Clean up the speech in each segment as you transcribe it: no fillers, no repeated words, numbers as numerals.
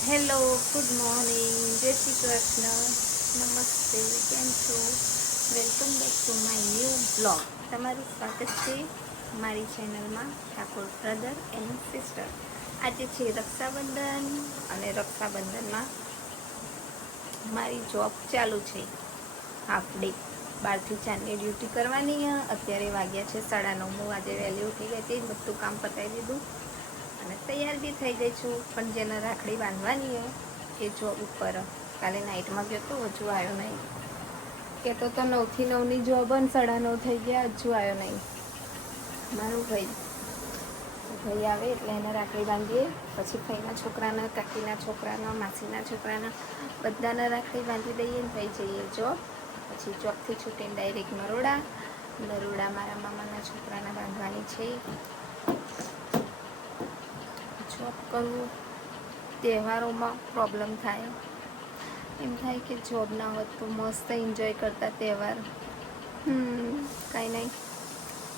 Hello, good morning, જય શ્રી કૃષ્ણ, નમસ્તે, કેમ છો? Welcome back to my new blog. તમારું સ્વાગત છે મારી ચેનલમાં ઠાકોર બ્રધર એન્ડ સિસ્ટર. આજે છે રક્ષાબંધન અને રક્ષાબંધનમાં મારી જોબ ચાલુ છે હાફ ડે. 12 થી 4ની ડ્યુટી કરવાની. અત્યારે વાગ્યા છે 9:30. હું આજે વહેલી ઉઠી ગઈ હતી, બધું કામ પતાવી દીધું અને તૈયાર બી થઈ ગઈ છું. પણ જેને રાખડી બાંધવાની હોય એ જોબ ઉપર કાલે નાઇટમાં ગયો તો હજુ આવ્યો નહીં. કહેતો તો 9 થી 9ની જોબ અને 9:30 થઈ ગયા, હજુ આવ્યો નહીં મારો ભાઈ આવે એટલે એને રાખડી બાંધીએ. પછી ફઈના છોકરાના, કાકીના છોકરાના, માસીના છોકરાના બધાને રાખડી બાંધી દઈએ ને થઈ જઈએ જોબ. પછી જોબથી છૂટીને ડાયરેક્ટ નરોડા મારા મામાના છોકરાના બાંધવાની છે. જોબ કરવું તહેવારોમાં પ્રોબ્લેમ થાય, એમ થાય કે જોબ ના હોત તો મસ્ત એન્જોય કરતા તહેવાર. કાંઈ નહીં,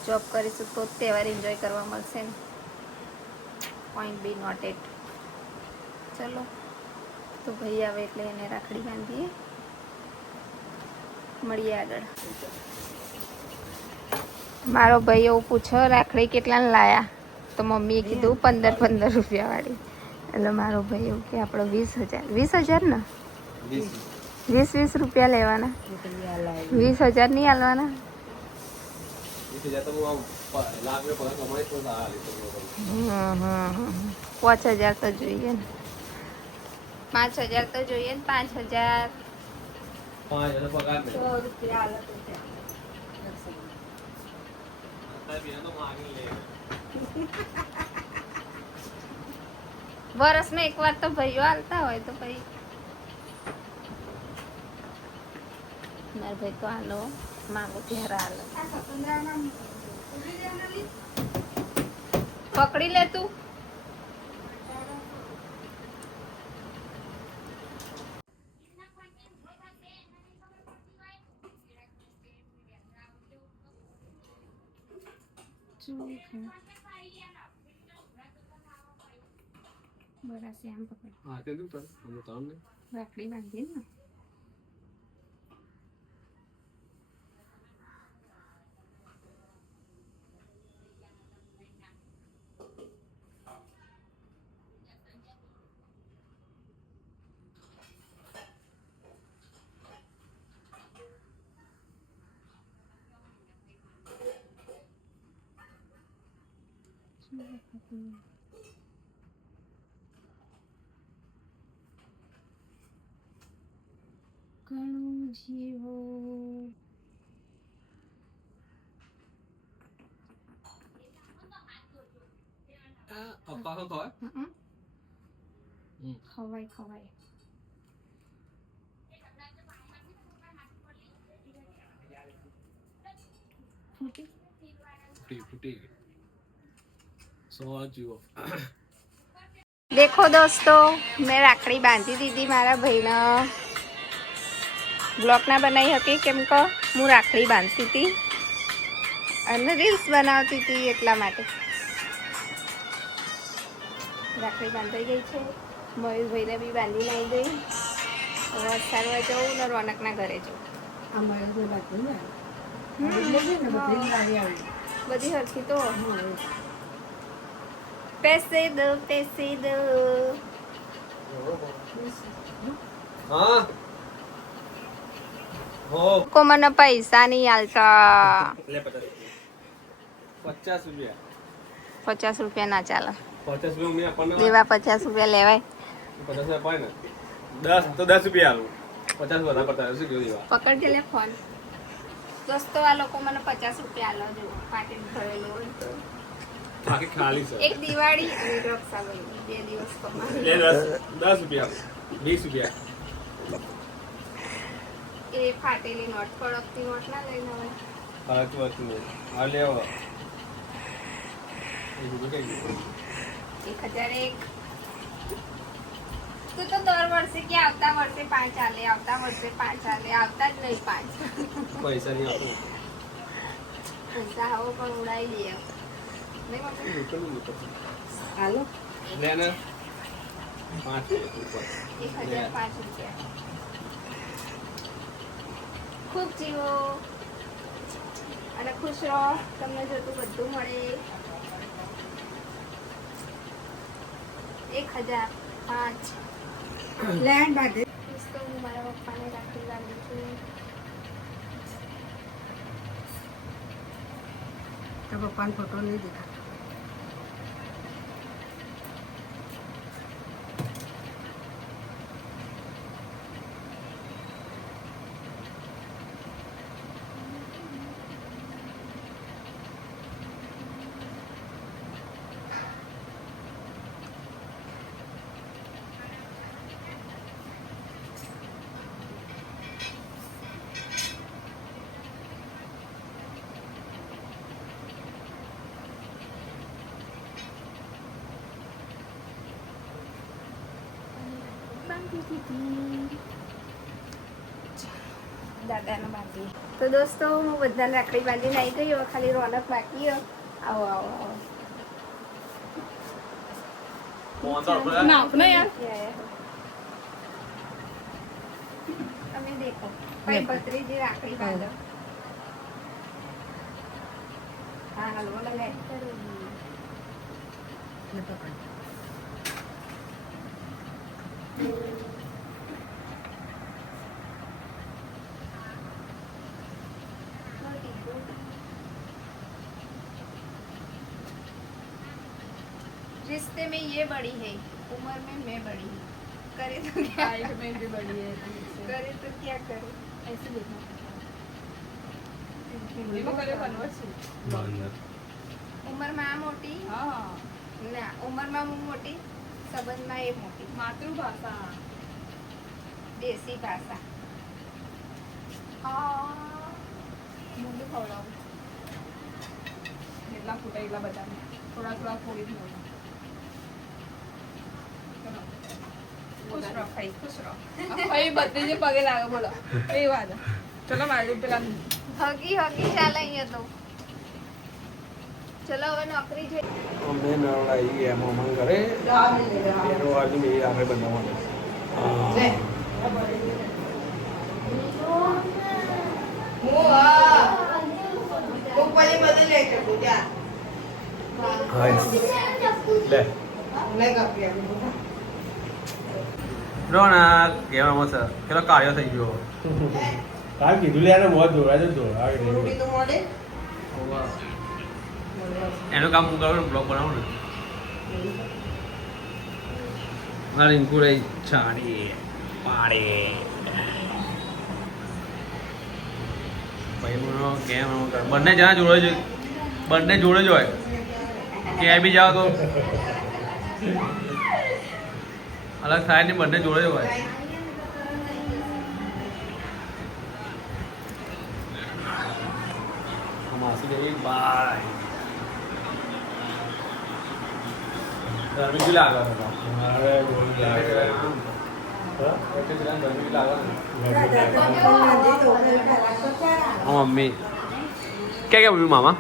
જોબ કરીશું તો તહેવાર એન્જોય કરવા મળશે ને. Point be noted. ચલો તો ભાઈ આવે એટલે એને રાખડી બાંધીએ, મળીએ આગળ. મારો ભાઈ એવું પૂછો રાખડી કેટલા લાયા, તો મમ્મીએ કીધું 15 રૂપિયા વાળી. એટલે મારો ભાઈ એવું કે આપણે 20,000 ને 20 રૂપિયા લેવાના, 20,000 નહીં હાલવાના. 5,000 તો જોઈએ ને, 5,000 તો જોઈએ ને, 5,000 વર્ષમાં એકવાર તો ભાઈઓ હાલતા હોય તો ભાઈ મારા ભાઈ તો હાલો માંગો ત્યારે હાલો. પકડી લે તું. બરાબર આમ પકડ. રાખડી બાંધીએ ને. ઘણું જીવો ખવાય. ફૂટી. દેખો દોસ્તો, મેં રાખડી બાંધી દીધી મારા ભાઈને. બ્લોગ ના બનાવી હતી કેમ કે હું રાખડી બાંધતી હતી અને રીલ્સ બનાવતી હતી, એટલા માટે. રાખડી બાંધાઈ ગઈ છે. મયુરભાઈને બી બાંધી નાખી દઈ. સારવા જવું ને રોનકના ઘરે જવું. બધી હરખી તો पैसे दो को મને પૈસા નહીં આલતા. 50 રૂપિયા ના ચાલે. 50 રૂપિયા લેવા 50 રૂપિયા લેવાય. 50 રૂપિયા ને 10 તો 10 રૂપિયા આલું. 50 વધારે પડતા શું કીધું દેવા. પકડજે લે ફોન. દોસ્તો આ લોકો મને 50 રૂપિયા આલો જો પાકીટ ભરેલું હોય તો. બાકી ખાલી છે. એક દિવાળી અને રક્ષાબંધન 2 દિવસ કમાઈ. 10 રૂપિયા 20 રૂપિયા એ ફાટેલી નોટ, પડકતી નોટ ના લઈને હવે. હા તો હતું આ લેવો. 1001. તું તો દર વર્ષે કે આવતા વર્ષે 5 આલે, આવતા વર્ષે 5 આલે, આવતા જ નહીં 5. પૈસા નહીં આપો. પૈસા આવો પણ ઉડાઈ દઈએ. નહીં મમ્મી? હાલો. લેને 5 ઉપર 1005 રૂપિયા. ખૂબ જીવો અને ખુશ રહો. તમને જોતું બધું મળે. 1005 લેન્ડ બાંધે તો હું મારા પપ્પાને રાખડી બાંધું છું. તો પપ્પાનો ફોટો નહીં દેખાતો. દાદાને બાંધી. તો દોસ્તો હું બધાને રાખડી બાંધીને આવી ગઈ. હવે ખાલી રોનક બાકી છે. આવો આવો આવો. ફોન તો આપણે તમે દેખો ભાઈ ભત્રીજી રાખડી બાંધો. હા હલવો લગાય. એટલે પકડ. रिश्ते में ये बड़ी है, उम्र में मैं बड़ी हूँ. करे तो क्या, हाइट में भी बड़ी है करे तो क्या करूँ. ऐसे देखना हिंदीમાં કર્યો convert છું. ઉંમરમાં આ મોટી, હા ના ઉંમરમાં હું મોટી, સંબંધમાં એ મોટી. માતૃભાષા દેશી ભાષા. મૂંગું ખવડાવું એટલા ફૂટા એટલા બધા થોડા થોડા ફોડી દઉં. ખુશ રહો ભાઈ, ખુશ રહો. ભાઈ બધી જે પગે લાગે બોલો એ વાત. ચલો મારી પેલા હગી હગી ચાલે અહીંયા તો. ચલો હવે નોકરી જઈ. અમે નવડાવી ગયા મામા ઘરે એનો આજે મેં આપણે બનાવવાનું રોનક કેવામાં છે પેલો કાર્યો થઈ ગયો કાલ કીધું લે મોત જોડાય તો એનું કામ હું કરું બ્લોગ બનાવું ને મારી ઇન્કુરાઈ છાડી પાડે ભાઈ કેમ બંને જણા જોડે જ બંને જોડે જ હોય ક્યાંય બી જાઓ તો અલગ થાય ને બંને જોડે જ હોય માસી ગઈ બાર ગરમી બી લાગે ગરમી લાગે મમ્મી ક્યાં ગયા મમ્મી મામા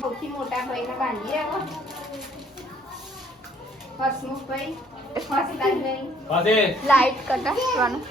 સૌથી મોટા ભાઈને બાંધી રાખો. હસમુખભાઈ હસતાભાઈ લાઈટ કટાવવાનું.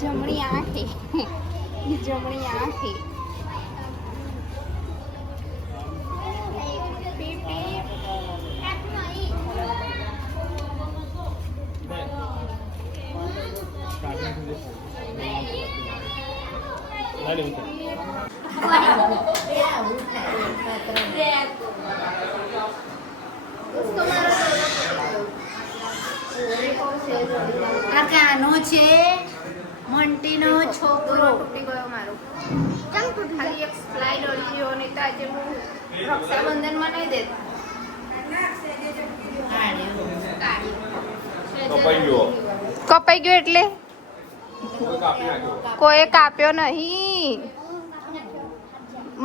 જમણી આંખે જમણી આંખે આ કાનો છે મોન્ટીનો છોકરો. તૂટી ગયો મારો. ખાલી એક સ્લાઇડ ઓળી ગયો ને તો આજે હું રક્ષાબંધનમાં નહીં દેતી. કપાઈ ગયો એટલે કોઈ કાપ્યો નહીં.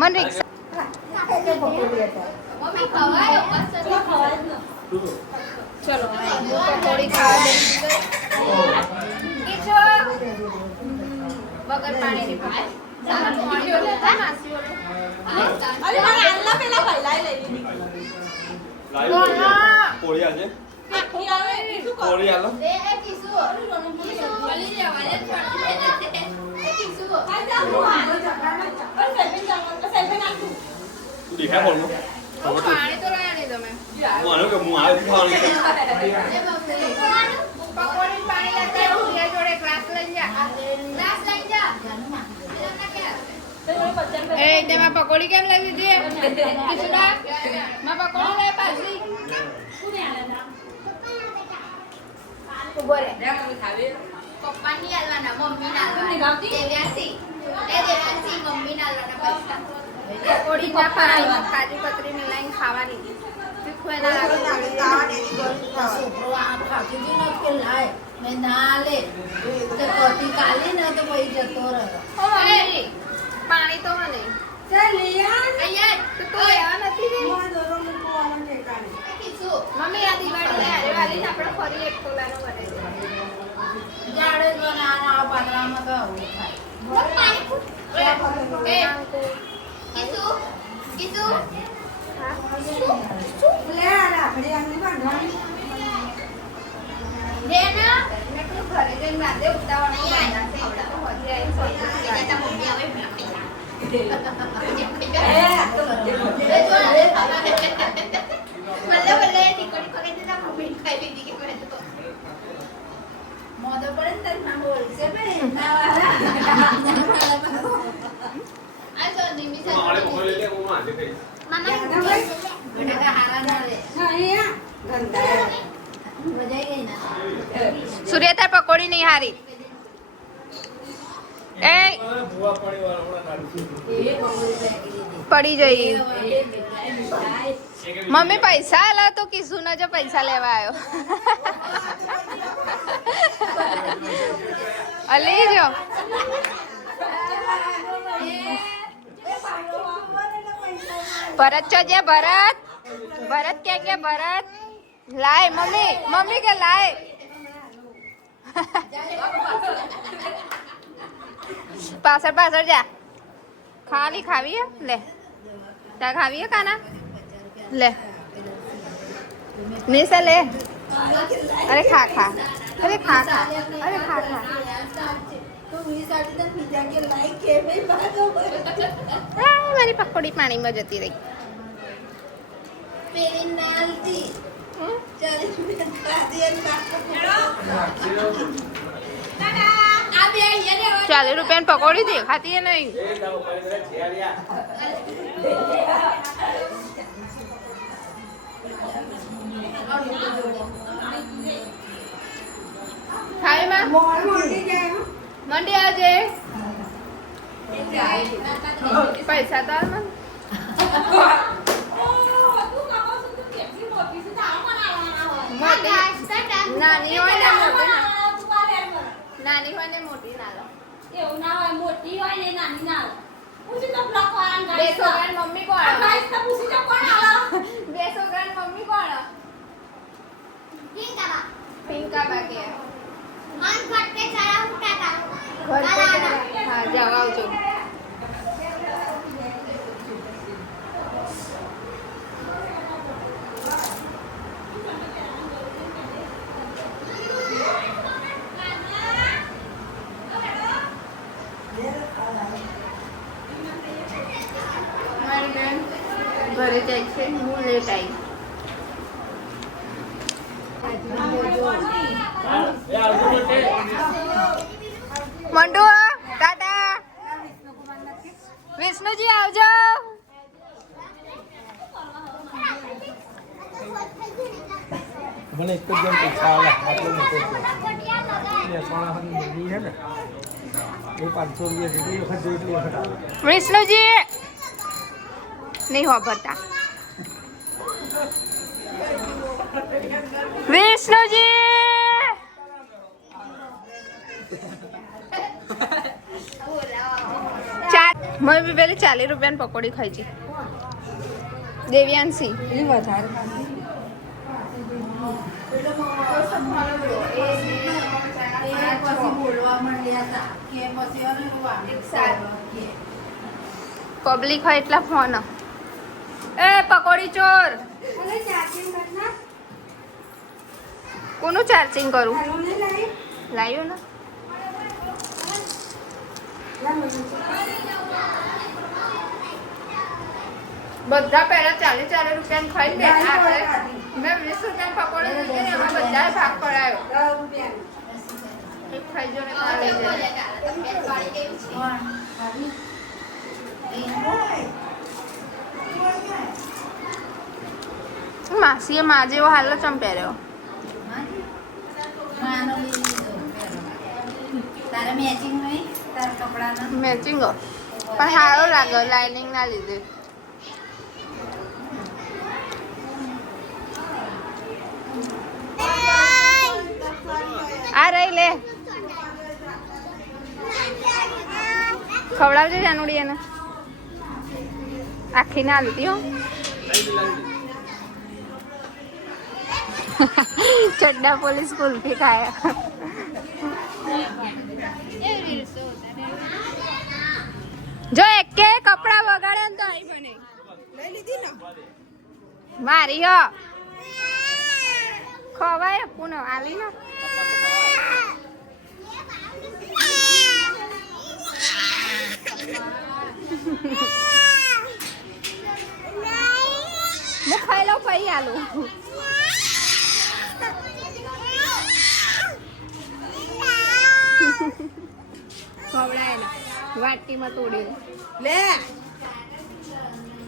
મને રિક્ષા ચલો પકોડી ખાવા બેસી વગર પાણીની પાણી તો લાયા નહીં તમે. પકોડી પાણી લેતા જોડે ગ્લાસ લઈ જા. એ તેમાં પકોડી કેમ લાવી દીધી? કિશુડા માં પકોડી લે પાછી. ઉભો રે. પપ્પાની આલવાના, મમ્મી આલવાના. દેવ્યાસી મમ્મી આલવાના પૈસા. પકોડી ના પાણી કાજુ કતરી ની લાઈન ખાવાની. તીખું એના લાગે. છોકરો આ ખાતી હતી ને કે લાય મેં ના લે તો કતી કાલી ને તો પછી જતો રહ્યો. ઓ મમ્મી પાણી તો મને અહીંયા તો તું લેવા નથી ગઈ. મમ્મી આ દિવાળી હારે વાલી ને આપણે ફરી એક તોલાનો બનાવી. જાડે જ બનાવવાનો આ પાતળામાં તો આવું થાય. ઘરે જઈને રાતે મોદો પડે ને તારી માં બોલશે ને સૂર્યતા પકોડી નહીં હારી. એ પડી જઈ. મમ્મી પૈસા આલા તો કિશુ ના જો પૈસા લેવા આવ્યો. અલી જો ભરત છો જે ભરત ભરત ક્યાં ગયા ભરત લાય મમ્મી મમ્મી કે લાય પાછળ પાછળ જા ખાલી ખાવી હે લે ત્યાં ખાવી હે કાના લે નિશા લે અરે ખા ખા અરે ખા ખા અરે ખા ખા મારી પકોડી પાણીમાં જતી રહી પેલી નાલતી ₹40 પકોડી દેખાતી નહીં ખાઈ માં મંડી આવજે પૈસા તો આલ મને નાની હોય ને નાની હોય ને મોટી ના લો એવું ના હોય મોટી હોય ને નાની ના હોય પૂછી તો બ્લોક વાળા બે છોકરાની મમ્મી કોણ ગાઈસ તો પૂછી તો કોણ આલો બે છોકરાની મમ્મી કોણ પિંકા કે મન ફટકે સારા ઉઠાતા હા જાવ આવજો મારી બેન ઘરે જાય છે હું લેટ આવી મંડુ ટાટા વિષ્ણુજી આવજો મને એક જ જણ પૈસા આવે આટલો મોટો છે સોનાની છે ને એ 500 રૂપિયા જેટલી વખત જોઈએ એટલી વખત આવે વિષ્ણુજી નહીં વાપરતા વિષ્ણુજી મેં બી પેલી ₹40 પકોડી ખાઈ છે દેવ્યાંશી પબ્લિક હોય એટલા ફોન એ પકોડી ચોર કોનું ચાર્જિંગ કરું લાવ્યું ને બધા પહેલા ₹40 ખાઈ લે મેં ₹20 પકોડી લીધી ને એમાં બધા ભાગ પડાયો એક ખાઈ જો ને ખાઈ માસીએ માં જેવો હાલ ચમ પહેર્યો તારે મેચિંગ નહીં તારા કપડાના મેચિંગ પણ સારો લાગે લાઇનિંગ ના લીધે આ રહી લે ખવડાવજો જાનુડી એને આખી ના લીધી હો ચડ્ડા પોલીસ કુલ્ફી ખાયા જો એકે કપડા વગાડે ને તો અહીં બને લઈ લીધી ને મારી હો ખવાય પુનો આલી ને હું ખાઈ લઉં પછી આલું ખવડાય વાટકીમાં તોડી લે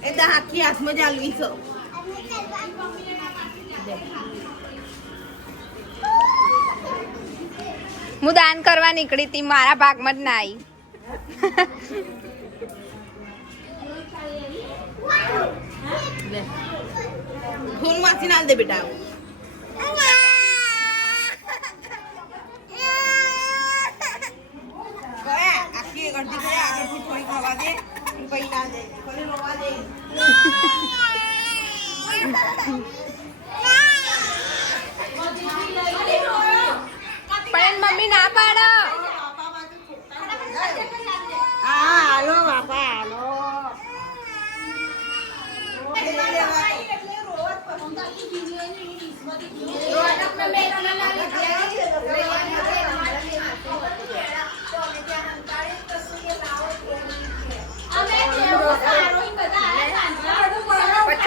એ તો આખી હાથમાં ચાલવી છો હું દાન કરવા નીકળી હતી મારા ભાગમાં જ ના આવી ફોન માંથી ના દે બેટા આખી અડધી કરે આગળથી થોડી ખાવા દે પછી ના દે પછી રોવા દે પણ મમ્મી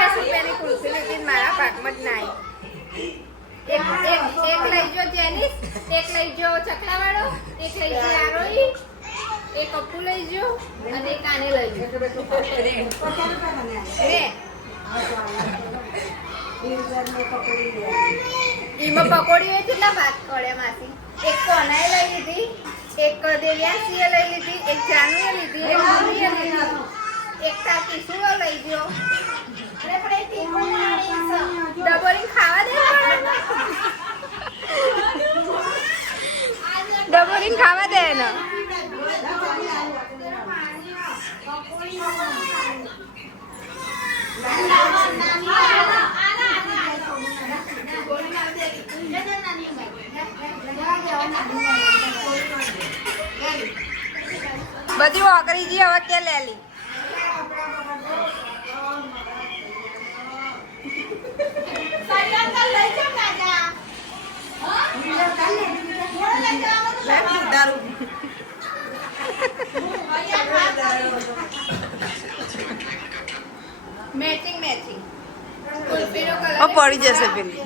₹50 કુલ્ફી લીધી ને મારા ભાગમાં જ ના આવી. એક લઈ જો જેનિસ, એક લઈ જો ચકલાવાળો, એક લઈ જો આરોહી, એક અપ્પુ લઈ જો અને એક આને લઈ જો. એમાં પકોડી હોય કેટલા ભાગ પડે માસી? એક કોનાએ લઈ લીધી, એક દેવ્યાંશીએ લઈ લીધી, એક જાનુએ લીધી, એક મમ્મીએ લીધી, એક તાકી સુઓ લઈ ગયો. ડબોરી ખાવા દે, ડબોરી ખાવા દે ને. બધી વાકરી જી હવે કે લેલી. મેચિંગ મેચિંગ કુલ્ફીનો કલર પડી જશે પેલી.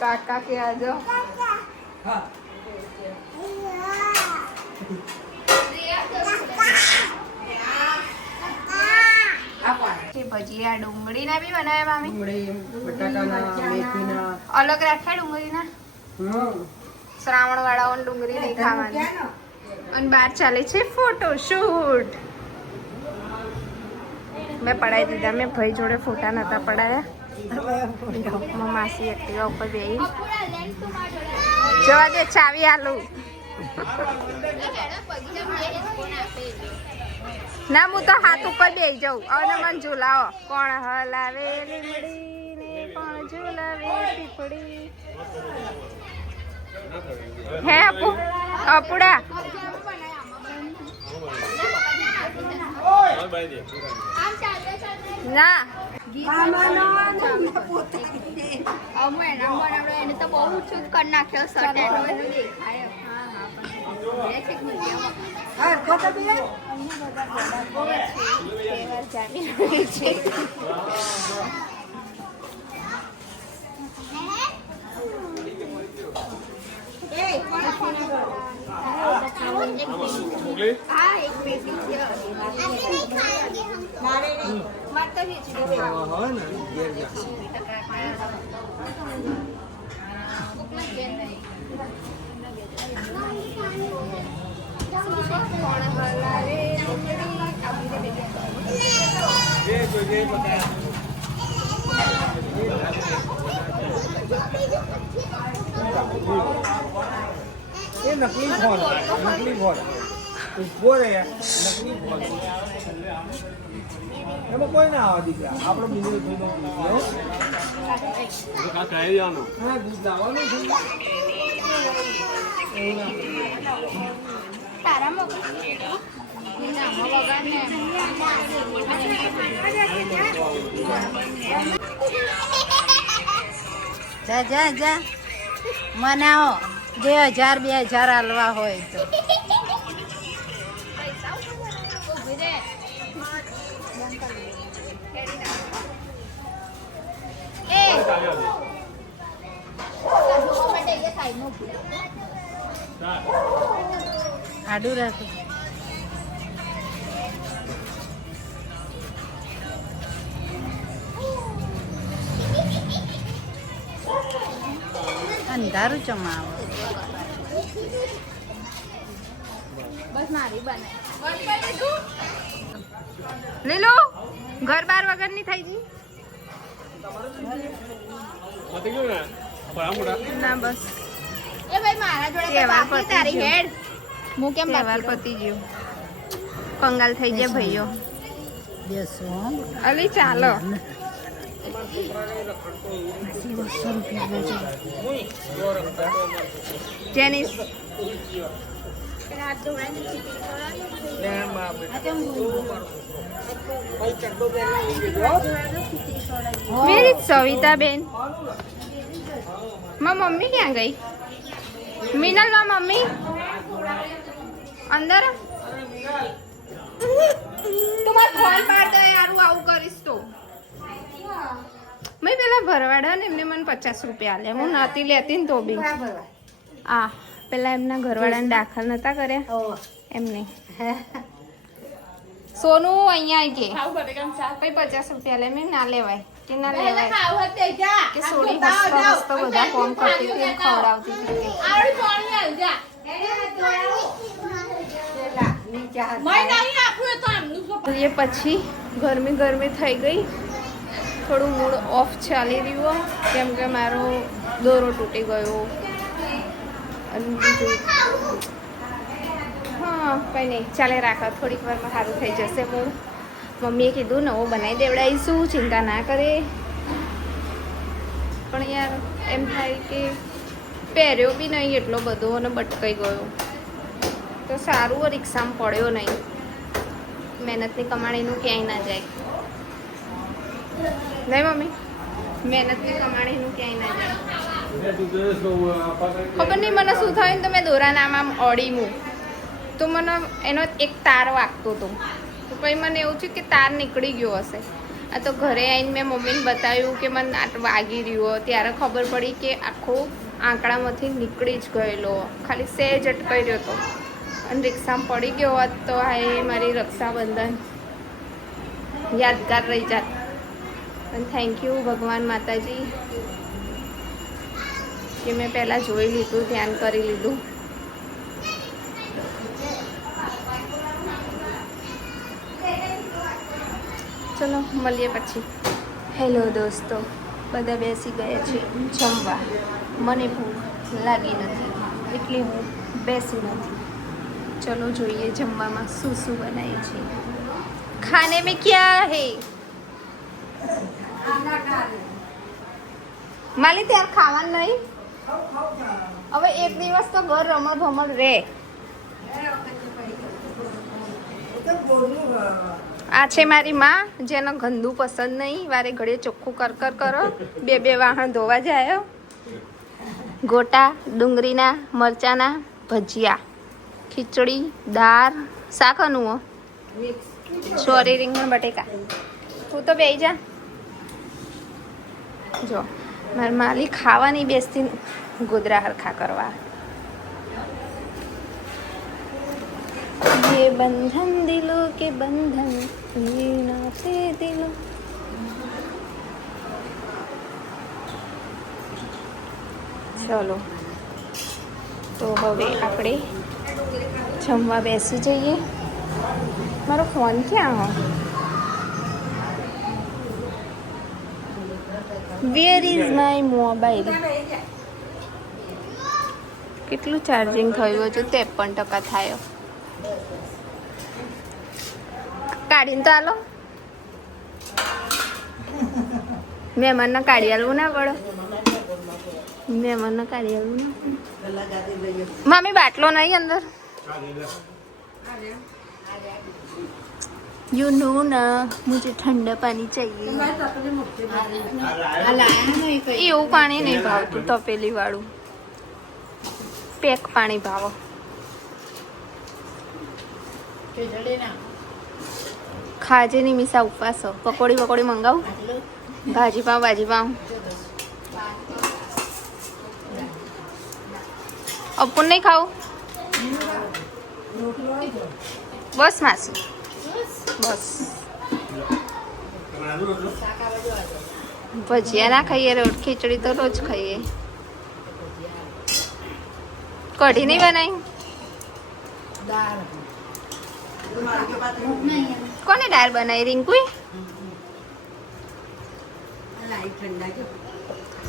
કાકા કે આજો. ભજીયા ડુંગળીના બી બનાવ્યા મામી? બટાકાના, મેથીના. અલગ રાખ્યા ડુંગળીના? શ્રાવણ વાળાઓને ડુંગળી નહીં ખાવાની. અને બહાર ચાલે છે ફોટોશૂટ. મેં પડાવી દીધા. મેં ભાઈ જોડે ફોટા નતા પડાયા. માસી એક્ટિવા ઉપર બેહી. જવા દે, ચાવી આલું. ના, હું તો હાથ ઉપર બેહી જાઉં. અને મને ઝુલાવો. કોણ હલાવે લીમડી ને કોણ ઝુલાવે પીપળી. હે અપુ? અપુડા ના એને તો બહુ ચૂપ કરી નાખ્યો. શર્ટ એનો દેખાય. એ નકલી ફોન, નકલી ફોન ઉભો રહે, નકલી ફોન એમાં કોઈ ના આવે દીકરા. આપણો બીજો થોડો દૂધ લાવવાનું છે. તારા મોકલ જા જા જા મનાવો. 1000 2000 હાલવા હોય તો એ આડું રાખો. અંધારું ચમાવ. બસ મારી બને લીલો ઘર બાર વગર ની થઈ ગઈ પતી ગયું ને બરાબર મોટા ના બસ એ ભાઈ મારા જોડે તો તહેવાર બાકી પતી તારી ગયો. હેડ હું કેમ તહેવાર બાકી પતી ગયું કંગાલ થઈ ગયા ભાઈઓ બેસો. અલી ચાલો જેનિસ વેર ઇઝ સવિતા બેન માં મમ્મી ક્યાં ગઈ મિનલ માં મમ્મી અંદર તું માર ફોન પાડ દે યારું આવું કરીશ તો મેં પેલા ભરવાડા ને એમને મને 50 રૂપિયા આલ્યા હું નાતી લેતી ને તો બી આ પેલા એમના ઘરવાળાને દાખલ નતા કર્યા એમને સોનું અહીંયા આવી ગઈ ખાવું બટેકાનું શાક પછી 50 રૂપિયા લે મેં ના લેવાય કે ના પહેલા લેવાય ખાવું હોય તે જા કે સોડી હસતો હસતો બધા કોમ કરતી હતી ને ખવડાવતી હતી આવડી પાણી આલ જા મય નહીં આપું એ તો એમનું તો એ પછી ગરમી ગરમી થઈ ગઈ થોડું મૂડ ઓફ ચાલી રહ્યું કેમ કે મારો દોરો તૂટી ગયો અને બીજું હા કંઈ નહીં ચાલે રાખો થોડીક વારમાં સારું થઈ જશે મૂડ મમ્મીએ કીધું નવો બનાવી દેવડાવીશું ચિંતા ના કરે પણ યાર એમ થાય કે પહેર્યો બી નહીં એટલો બધો અને બટકાઈ ગયો તો સારું રિક્ષામાં પડ્યો નહીં મહેનતની કમાણીનું ક્યાંય ના જાય નહીં મમ્મી મહેનતની કમાણીનું ક્યાંય ના જાય ખબર નહીં મને શું થયું ને તો મેં દોરાનામાં આમ અડીમું તો મને એનો એક તાર વાગતો હતો તો પછી મને એવું થયું કે તાર નીકળી ગયો હશે આ તો ઘરે આવીને મેં મમ્મીને બતાવ્યું કે મને આ વાગી રહ્યો ત્યારે ખબર પડી કે આખો આંકડામાંથી નીકળી જ ગયેલો ખાલી સહેજ અટકાઈ રહ્યો હતો અને રિક્ષામાં પડી ગયો હોત તો આ મારી રક્ષાબંધન યાદગાર રહી જાત અને થેન્ક યુ ભગવાન માતાજી કે મેં પહેલાં જોઈ લીધું ધ્યાન કરી લીધું ચલો મળીએ પછી હેલો દોસ્તો બધા બેસી ગયા છે જમવા મને ભૂખ લાગી નથી એટલે હું બેસી નથી ચલો જોઈએ જમવામાં શું શું બનાવે છે ખાને મેં ક્યાં હે માલી ત્યારે ખાવાનું નહીં હવે એક દિવસ તો ઘર રમણ ભમણ રે આ છે મારી માં જેને ગંદુ પસંદ નહીં વારે ઘડીએ ચોખ્ખું કર કરો બે વાહણ ધોવા જાય ગોટા ડુંગળીના મરચાના ભજીયા ખીચડી દાળ શાકનું સોરી રીંગણ બટેકા તું તો બેસી જા જો મારી માલી ખાવાની બેસતી ગોદરા હરખા કરવા ये बंधन दिलों के बंधन ये ना से दिलों चलो તો હવે આપણે જમવા બેસી જઈએ મારો ફોન ક્યાં હો વેર ઇઝ માય મોબાઈલ કેટલું ચાર્જિંગ થયું હજુ 53% થયો કાઢીને તો હાલો મહેમાનને કાઢી હાલવું ના પડે મહેમાનને કાઢી હાલવું ના મમ્મી બાટલો નહીં અંદર यू नो ना मुझे ठंडा पानी चाहिए એવું પાણી નહીં ભાવતું તપેલી વાળું પેક પાણી ભાવો ખાજે ની મીસા ઉપવાસ પકોડી પકોડી મંગાવું ભાજી પાવ અપુન નહીં ખાવું બસ માસી બસ. ભજીયા ના ખાઈએ, રોટ ખીચડી તો રોજ ખાઈએ. કઢી નહીં બનાવી? કોને દાળ બનાવી? રિંકુ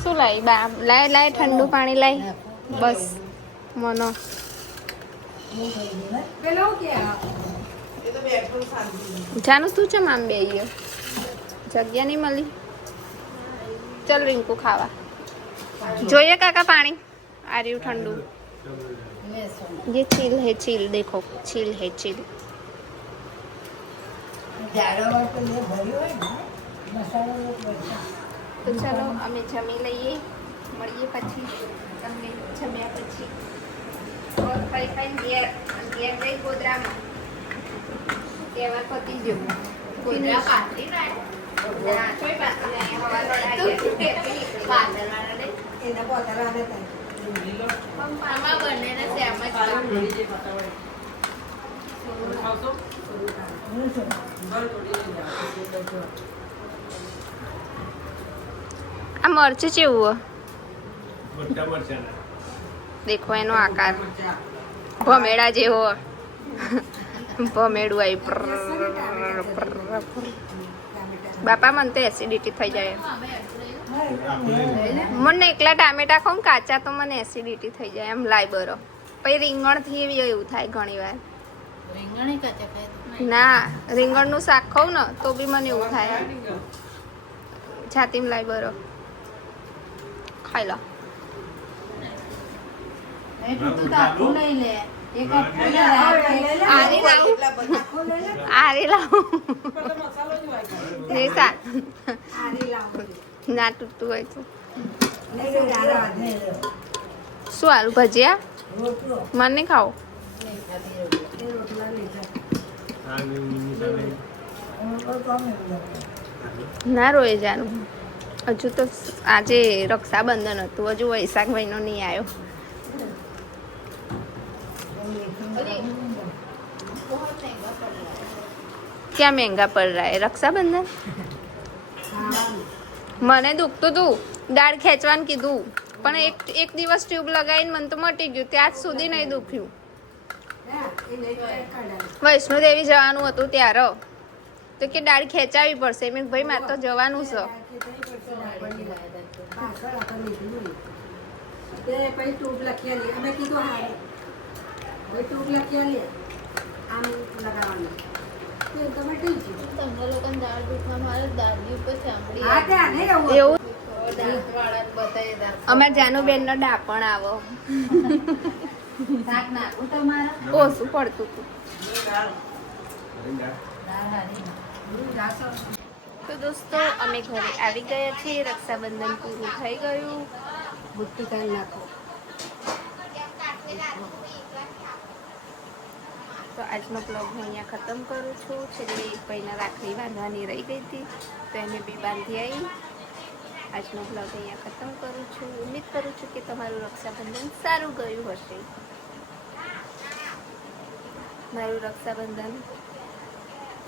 શું લાવી? લાય ઠંડુ પાણી લાય બસ. મનો જાનું તું છે આમ બે ગયો, જગ્યા નહીં મળી. ચલ રિંકુ ખાવા જોઈએ. કાકા પાણી આ રહ્યું ઠંડુ. ये चिल है, चिल देखो, चिल है, चिल. તો ચાલો અમે જમી લઈએ, મળીએ પછી તમને જમ્યા પછી. ખાઈ ખાઈને ઘેર ઘેર જઈ ગોધરામાં તહેવાર પતી ગયો. ગોધરા પાતળી ના કોઈ પાતળી નહીં, હવા આમાં બંનેને સેમ જ આ મરચું કેવું? દેખો એનો આકાર ભમેડા જેવો. ભમેડું આવી. બાપા મને તો એસિડિટી થઈ જાય. મને એકલા ટામેટા ખાઉં કાચા તો મને એસિડિટી થઈ જાય એમ. લાય બરો પછી રીંગણથી એવું થાય ઘણી વાર. ના, રીંગણનું શાક ખાઉં ને તો બી મને એવું થાય. છાતીમાં લાય બરો ખાઈ લો. આરી લાવું ના તૂટતું હોય તો. શું હાલ ભજીયા? મને નહીં ખાવું. ના રોય જાનું. હજુ તો આજે રક્ષાબંધન હતું, હજુ વૈશાખ મહિનો નહીં આવ્યો. क्या महंगा पड़ रहा है रक्षाबंधन? મને દુખતું હતું, દાળ ખેંચવાનું કીધું પણ એક દિવસ ટ્યુબ લગાવીને મને તો મટી ગયું. ત્યાં સુધી નહીં દુખ્યું. વૈષ્ણોદેવી જવાનું હતું ત્યારે તો કે દાળ ખેંચાવી પડશે. મેં ભાઈ મારે તો જવાનું છે. એવું અમાર જાનુબેન નો ડાપણ આવો. ઓછું પડતું હતું. તો દોસ્તો અમે ઘરે આવી ગયા છીએ. રક્ષાબંધન પૂરું થઈ ગયું. બુટ્ટી કાઢી નાખો. તો આજનો બ્લોગ હું અહીંયા ખતમ કરું છું. છેલ્લે એક ભાઈના રાખડી બાંધવાની રહી ગઈ હતી તો એને બી બાંધી આવી. આજનો બ્લોગ અહીંયા ખતમ કરું છું. ઉમ્મીદ કરું છું કે તમારું રક્ષાબંધન સારું ગયું હશે. મારું રક્ષાબંધન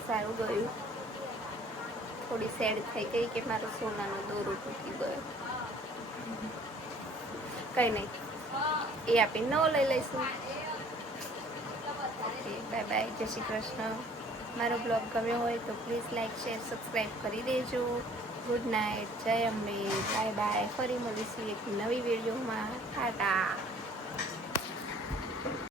સારું ગયું. થોડી સેડ થઈ ગઈ કે મારો સોનાનો દોરો તૂટી ગયો. કંઈ નહીં, એ આપીને નવો લઈ લઈશું. ઓકે, બાય બાય, જય શ્રી કૃષ્ણ. મારો બ્લોગ ગમ્યો હોય તો પ્લીઝ લાઈક શેર સબસ્ક્રાઈબ કરી દેજો. ગુડ નાઇટ, જય અંબે, બાય બાય. ફરી મળીશું એક નવી વિડીયોમાં. ટાટા.